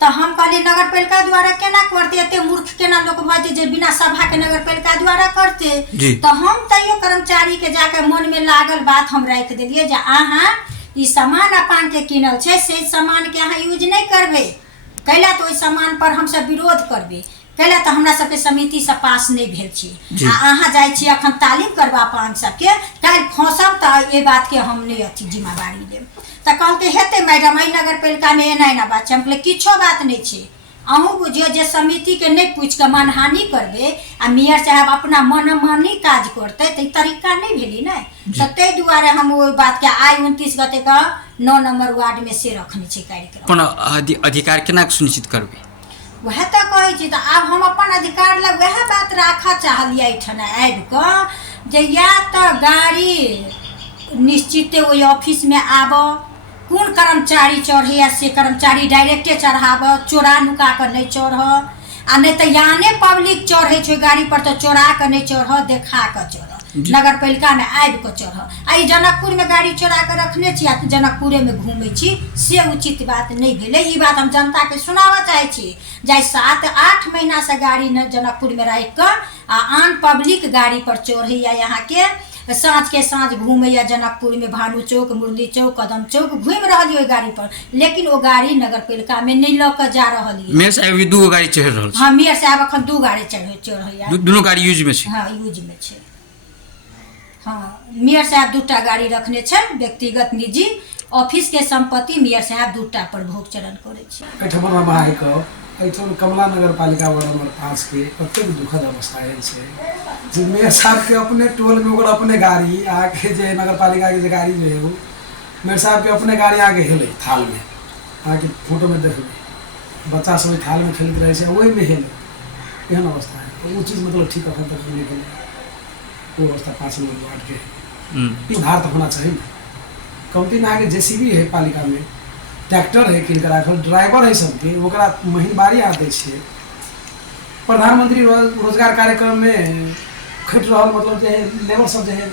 तो हम कहली नगर पालिका द्वारा केना करते, एते मूर्ख केना लोग भइते जे बिना सभा के नगर पालिका द्वारा करते। तो हम तैयो कर्मचारी के जाके मन में लागल बात हम रख दिलिए जे अहाँ ई सामान अपन के किनल छे से सामान के अहाँ यूज नहीं करबे, कैला तो ओइ सामान पर हम सब विरोध करबे, कैला तो हमरा सबके समिति से पास नहीं भेल छी। अहाँ जाय छी अखन तालीम करबा पान सबके, काल फंसब त ए बात के हम नहीं अथी जिम्मेवारी लेब। तो कहते हेते मैडम आई नगर पालिका में एना एना बात हम बोले किछो बात नहीं छे, अहूँ बुझियो जे समिति के नहीं पूछ के मानहानि करबे आ मेयर साहब अपना मनमानी काज करते तो तरीका नहीं भेली ना। तो ते दुआरे हम वो बात के आई 29 गते का 9 नंबर वार्ड में से रखने छे कार्यक्रम। अधिकार केना सुनिश्चित करबे वह तो कहे छी। तो अब हम अपन अधिकार लग वह बात राखा चाहलिए एठन आबि के जे या तो गाड़ी निश्चित ओइ ऑफिस में आब, कौन कर्मचारी चढ़े से कर्मचारी डायरेक्टे चढ़ाब, चोरा नुका कर नहीं चढ़, आ नहीं तो याने पब्लिक चढ़े छो गाड़ी पर तो चोरा कर नहीं चढ़, देखा कर चढ़, नगर पालिका में आबि के चढ़। आ जनकपुर में गाड़ी चोरा कर रखने छी, जनकपुरे में घूमे छी, से उचित बात नहीं भेले। ई बात हम जनता के सुनावा चाहे छी। जाय 7-8 महीना से गाड़ी न जनकपुर में रह कर आन पब्लिक गाड़ी पर चढ़ैया, यहाँ के साँझ के साँझ घूमैया जनकपुर में, भानु चौक, मुरली चौक, कदम चौक घूम रही गाड़ी पर, लेकिन वो गाड़ी नगर पालिका में नहीं लऽ के जा रही। मेयर साहब दू गाड़ी चढ़ रहल छै। हाँ मेयर साहब अखन 2 गाड़ी चढ़ैया, दोनों गाड़ी यूज में छै। हाँ यूज में छै। हाँ मेयर साहब 2टा गाड़ी रखने छै, व्यक्तिगत निजी ऑफिस के संपत्ति मेयर साहब 2टा पर भोग चरण करे छै। एठन कमला नगर पालिका वार्ड नंबर 5 के कतेक दुखद अवस्था है जे मेयर साहब के अपने टोल में ओकर अपने गाड़ी आके जे नगर पालिका के जे गाड़ी जो है वो मेयर साहब के अपने गाड़ी आके हेले थाल में, आके फोटो में देखबे बच्चा सब थाल में खेलते रहे छै, वही में हेले एहन अवस्था है। तो वो चीज़ मतलब ठीक अखन तक नहीं भेलै, वो अवस्था 5 नंबर वार्ड के सुधार तो होना चाहिए ना। कमती में आगे जेसीबी है पालिका में, ट्रैक्टर है किनकर राखल, ड्राइवर है सबके, ओकरा महीनवारी आते छे। प्रधानमंत्री रोजगार कार्यक्रम में खट रहल मतलब जे लेबर सब जे है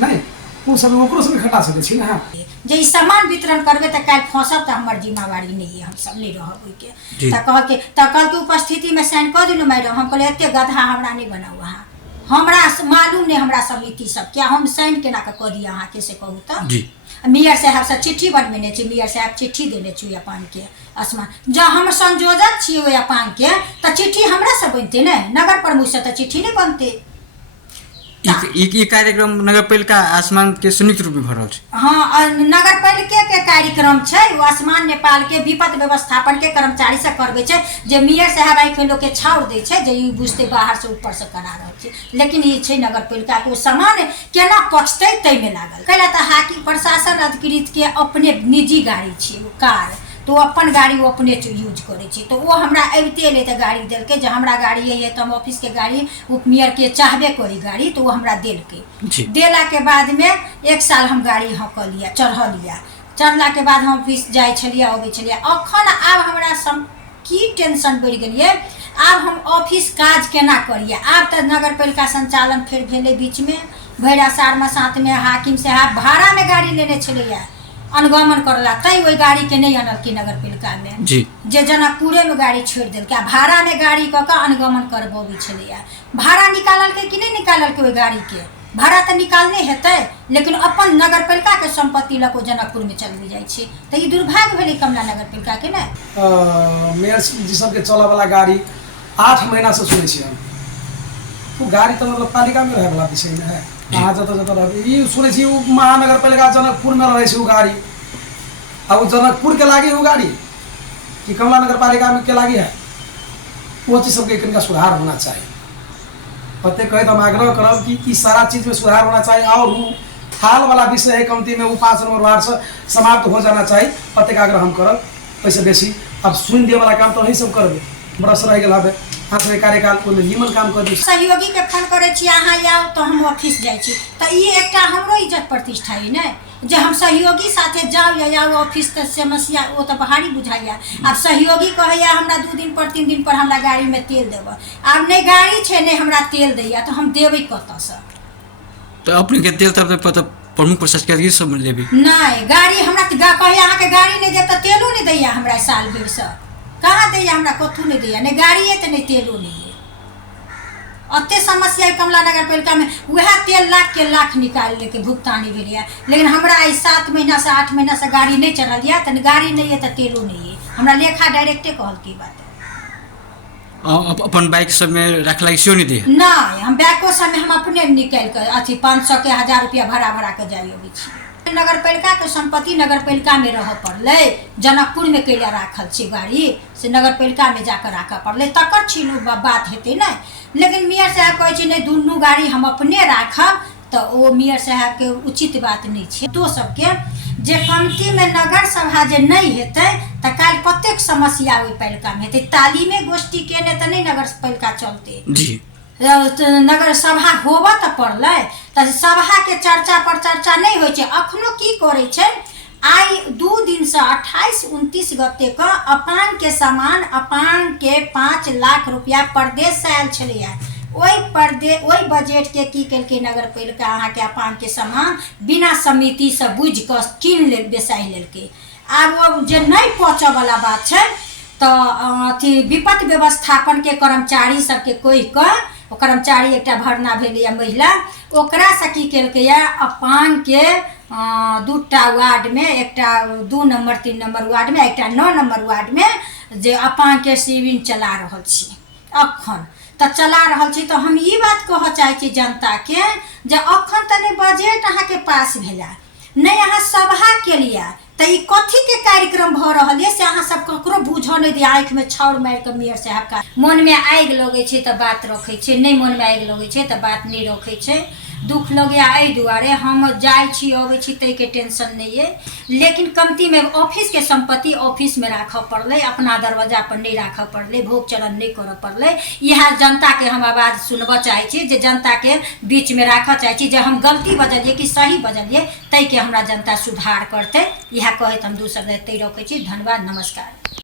नहीं वो सब ओकरो सब खटा सके छी ना। जे सामान वितरण करबे त काल फंसब त हमर जिम्मेवारी नहीं है, हम सब नहीं रहब ओइ के। त कल के उपस्थिति में साइन कर दिनु मैडम। हम कहले एते गधा हमरा नहीं बनाऊ, अहाँ हमरा मालूम नहीं हमरा समिति सब क्या हम साइन केना के क दिया अहाँ के से कहू त जी। मेयर साहब से चिट्ठी बनबेने छी, मेयर साहब चिट्ठी देने छी अपन के आसमान जब हम संयोजक छी ओइ अपन के त चिट्ठी हमरा से बनते ने, नगर प्रमुख से त चिट्ठी नहीं बनते। ई कार्यक्रम नगर पालिका आसमान के संयुक्त रूप में भ रहल छै। हाँ नगर पालिका के कार्यक्रम छै, वो आसमान नेपाल के विपद व्यवस्थापन के कर्मचारी से करबे छै, जे मेयर साहब आइ लोग के छाड़ दे छै जे ई बुझते बाहर से ऊपर से करा रहल छै, लेकिन ई छै नगर पालिका के सामान केना पहुंचते तै में लागल। कैला त हाकिम प्रशासन अधिकृत के अपने निजी गाड़ी छै वो कार, तो अपन गाड़ी वो अपने यूज करे छी। तो वो हमरा अबते ले त गाड़ी देल के जे हमरा गाड़ी है तो हम ऑफिस के गाड़ी मेयर के चाहबे करी गाड़ी, तो वो हमरा देल के देला के बाद में 1 साल हम गाड़ी हक लिया चढ़लिया, चढ़ला के बाद हम ऑफिस जाय छलिया अबै छलिया। अखन आब हमरा की टेंशन बढ़ गेलिए, आब हम ऑफिस काज केना करिए। आब त नगर पालिका संचालन फिर भेले बीच में भैरा सार में साथ में हाकिम साहब भाड़ा में गाड़ी लेने छलिया अनुगमन करला, तई वही गाड़ी के नहीं अनल की नगर पालिका में जी, जे जनकपुरे में गाड़ी छोड़ दिल क्या भाड़ा में गाड़ी क के अनुगमन करबोबी छलिया। भाड़ा निकालल के कि नहीं निकालल के वही गाड़ी के भाड़ा तो निकालने हेतै, लेकिन अपन नगर पालिका के संपत्ति लको जनकपुर में चलबी जाय छै। त ई दुर्भाग्य भेलै कमला नगर पालिका के ने। मेयर जी सब के चला वाला गाड़ी 8 महीना से सुनै छी हम, वो गाड़ी तो मतलब पालिका में रहे वाला विषय में है। अहाँ जत रही सुनै छी महानगर पालिका जनकपुर में रहे छै वो गाड़ी, अब जनकपुर के लागी वो गाड़ी कि कमला नगर पालिका में के लागी है, वो चीज सबके कनिका सुधार होना चाहिए। पते कहे तो हम आग्रह करब कि सारा चीज में सुधार होना चाहिए, और वो थाल वाला विषय है कमती में वो 5 नंबर वार्ड से समाप्त हो जाना चाहिए। पते का आग्रह हम करब, पैसे बेसी अब सुन दिए वाला काम तो नहीं सब करबे, बरस रह गेल हबे हाथ में कार्यकाल को निमन काम कर दी। सहयोगी के फोन करे छी अहाँ आओ तो हम ऑफिस जाय छी, त ई एकटा हमरो इज्जत प्रतिष्ठा है ने, जे हम सहयोगी साथे जाओ या आओ ऑफिस त समस्या वो तो भारी बुझाइया। अब सहयोगी कहैया हमरा 2 दिन पर 3 दिन पर हमरा गाड़ी में तेल देब, अब नहीं गाड़ी छै नहीं हमरा तेल दैया, तो हम देबै कत से? तो अपने के तेल तब पता प्रमुख प्रशासक सब लेबे नहीं गाड़ी हमरा कहैया अहाँ के गाड़ी नहीं दे त तेलो नहीं दैया हमरा साल भर से। कहाँ दैया हमरा कथू नहीं दैया, नहीं गाड़िए तो नहीं तेलो नहीं है। अते समस्या कमला नगर पालिका में वह तेल लाख के लाख निकाल लेके भुगतानी भेल है, लेकिन हमरा आई 7 महीना से 8 महीना से गाड़ी नहीं चलल है, तो गाड़ी नहीं है तो तेलो नहीं है। हमरा लेखा डायरेक्टे कहल की बात है। अपन बाइक सब में रखला क्यों नहीं दे? नहीं, हम बैको समय हम अपने निकाल कर अथी 500 के 1000 रुपया भरा के जाए अभी छी। नगर पालिका के संपत्ति नगर पालिका में रह पड़ले, जनकपुर में कैला राखल छी गाड़ी से नगर पालिका में जाकर राखऽ पड़ले, तकर छीनो बात हेतै ना। लेकिन मियाँ साहब कहै छै नहीं दुनू गाड़ी हम अपने राखब, तो वो मियाँ साहब के उचित बात नहीं छै। तो सबके जे कमती में नगर सभा जे नहीं हेतै तो काल कतेक समस्या ओहि पालिका में हेतै। तालीमे गोष्ठी केने तो नहीं नगर पालिका चलते जी, नगर सभा होबऽ तऽ पड़लै, तऽ सभा के चर्चा पर चर्चा नहीं होइ छै। अखनो की करै छै, आई 2 दिन से 28-29 गते का अपान के सामान अपान के 5 लाख रुपया प्रदेश से आयल छलैया। ओहि बजट के की केलकै नगर पालिका अहाँ के अपान के सामान बिना समिति से बुझ के कीन लेल बेसाहि लेलकै। आब वो जे नहीं पहुँचऽ वाला बात छै तो अथी विपत्ति व्यवस्थापन के कर्मचारी सबके कोई कऽ कर्मचारी एकटा भरना भेलैया महिला, ओकरा से की केलकैया अपान के 2टा वार्ड में, एकटा 2 नंबर 3 नंबर वार्ड में, एकटा 9 नंबर वार्ड में जे अपान के शिविर चला रहल छी अखन तो चला रहल छी। तो हम ई बात कह चाहे छी जनता के जे अखन तनी बजट अहाँ के पास भेला नहीं, अहाँ सभा के लिए तो ई कथी के कार्यक्रम भ रहल है से अहाँ सब ककरो बुझऽ नहीं दे। आँख में छाउर मार के मेयर साहब का मन में आगि लगे छै तो बात रखे छै, नहीं मन में आगि लगे छै तो बात नहीं रखे छै। दुख लगे एहि दुआरे हम जाए छी अबै छी तै के टेंशन नहीं है, लेकिन कमती में ऑफिस के संपत्ति ऑफिस में राखऽ पड़ले, अपना दरवाजा पर नहीं राखऽ पड़ले, भोग चरण नहीं करऽ पड़ले। यह जनता के हम आवाज सुनबऽ चाहे छी, जे जनता के बीच में राखऽ चाहे छी, जे हम गलती बजलिए कि सही बजलिए तै के हमरा जनता सुधार करते। यह कहैत हम 2 शब्द एतै रखै छी। धन्यवाद, नमस्कार।